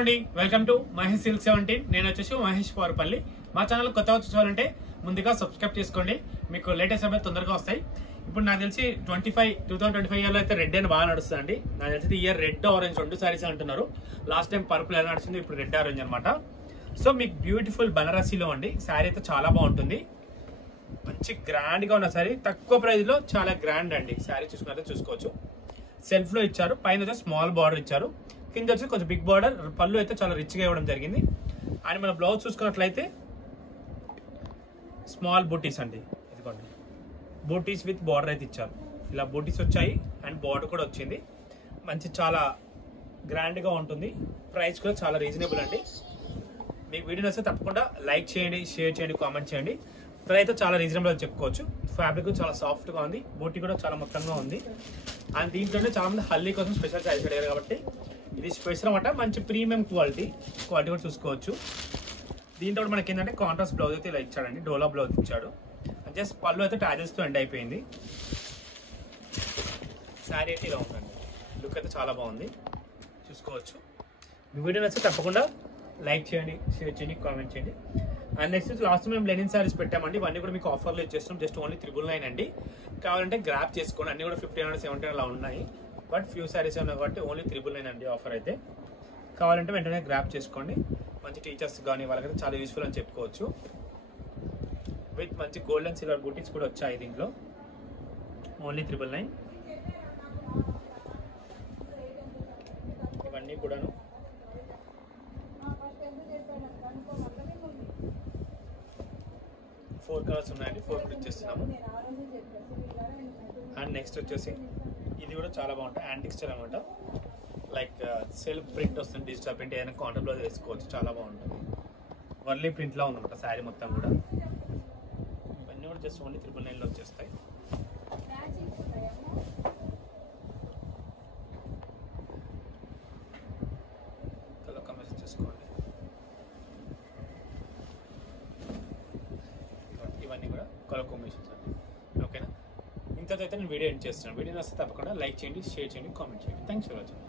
అండి, welcome to Mahesh silk 17. నేను వచ్చేసి మహేష్ పవర్పల్లి. మా ఛానల్ కొత్తగా చూసుకోవాలంటే ముందుగా సబ్స్క్రైబ్ చేసుకోండి, మీకు లేటెస్ట్ అప్డేట్ తొందరగా వస్తాయి. ఇప్పుడు నాకు తెలిసి 2025 ఇయర్లో అయితే రెడ్ అని బాగా నడుస్తుంది. నాకు తెలిసి ఇయర్ రెడ్ ఆరెంజ్ రెండు సారీస్ అంటున్నారు. లాస్ట్ టైం పర్పుల్ ఎలా నడిచింది, ఇప్పుడు రెడ్ ఆరెంజ్ అనమాట. సో మీకు బ్యూటిఫుల్ బనారసీలో అండి శారీ అయితే చాలా బాగుంటుంది. మంచి గ్రాండ్ గా ఉన్న శారీ, తక్కువ ప్రైస్ లో చాలా గ్రాండ్ అండి. శారీ చూసుకున్నట్లయితే చూసుకోవచ్చు, సెల్ఫ్ లో ఇచ్చారు, పైన వచ్చి స్మాల్ బార్డర్ ఇచ్చారు, కింద వచ్చి కొంచెం బిగ్ బార్డర్. పళ్ళు అయితే చాలా రిచ్ గా ఇవ్వడం జరిగింది. అండ్ మన బ్లౌజ్ చూసుకున్నట్లయితే స్మాల్ బూటీస్ అండి, ఇదిగోండి బూటీస్ విత్ బార్డర్ అయితే ఇచ్చారు. ఇలా బూటీస్ వచ్చాయి అండ్ బార్డర్ కూడా వచ్చింది. మంచి చాలా గ్రాండ్ గా ఉంటుంది. ప్రైస్ కూడా చాలా రీజనబుల్ అండి. మీకు వీడియో వస్తే తప్పకుండా లైక్ చేయండి, షేర్ చేయండి, కామెంట్ చేయండి. ప్రైస్ అయితే చాలా రీజనబుల్ అని చెప్పుకోవచ్చు. ఫ్యాబ్రిక్ చాలా సాఫ్ట్ గా ఉంది, బూటీ కూడా చాలా మొత్తంగా ఉంది. అండ్ దీంట్లోనే చాలా మంది హల్దీ కోసం స్పెషల్ చాయిస్ అడిగారు కాబట్టి ఇది స్పెషల్ అనమాట. మంచి ప్రీమియం క్వాలిటీ కూడా చూసుకోవచ్చు. దీంట్లో మనకి ఏంటంటే కాంట్రాస్ట్ బ్లౌజ్ అయితే ఇలా ఇచ్చాడండి, డోలా బ్లౌజ్ ఇచ్చాడు. జస్ట్ పళ్ళు అయితే టాజెస్ తో ఎండ్ అయిపోయింది. శారీ అయితే ఇలా ఉందండి, లుక్ అయితే చాలా బాగుంది, చూసుకోవచ్చు. మీ వీడియో నచ్చితే తప్పకుండా లైక్ చేయండి, షేర్ చేయండి, కామెంట్ చేయండి. అండ్ నెక్స్ట్ లాస్ట్ మేము లెనిన్ సారీస్ పెట్టామండి. ఇవన్నీ కూడా మీకు ఆఫర్లో ఇచ్చేస్తాం. జస్ట్ ఓన్లీ 999 అండి. కావాలంటే గ్రాప్ చేసుకోండి. అన్ని కూడా 1500, 1700 అలా ఉన్నాయి. బట్ ఫ్యూ సారీస్ ఉన్నాయి కాబట్టి ఓన్లీ 999 అండి ఆఫర్ అయితే. కావాలంటే వెంటనే గ్రాప్ చేసుకోండి. మంచి టీచర్స్ కానీ వాళ్ళకైతే చాలా యూస్ఫుల్ అని చెప్పుకోవచ్చు. విత్ మంచి గోల్డ్ అండ్ సిల్వర్ బూటీస్ కూడా వచ్చాయి దీంట్లో. ఓన్లీ 999. ఇవన్నీ కూడాను 4 కలర్స్ ఉన్నాయండి, 4 కూడా ఇచ్చేస్తున్నాము. అండ్ నెక్స్ట్ వచ్చేసి ఇది కూడా చాలా బాగుంటుంది, యాంటిక్ స్టైల్ అనమాట. లైక్ సెల్ఫ్ ప్రింట్ వస్తుంది, డిజిటల్ ప్రింట్, ఏదైనా కాంటర్ బ్లౌజ్ వేసుకోవచ్చు, చాలా బాగుంటుంది. వర్లీ ప్రింట్లో ఉందన్నమాట శారీ మొత్తం కూడా. ఇవన్నీ కూడా జస్ట్ ఓన్లీ 999లో వచ్చేస్తాయి. కలర్ కాంబినేషన్ చేసుకోండి. ఇవన్నీ కూడా కలర్ కాంబినేషన్స్ అండి. ఓకేనా, ఇంతతో అయితే నేను వీడియో ఎండ్ చేస్తున్నాను. వీడియో నచ్చితే తప్పకుండా లైక్ చేయండి, షేర్ చేయండి, కామెంట్ చేయండి. Thanks for watching.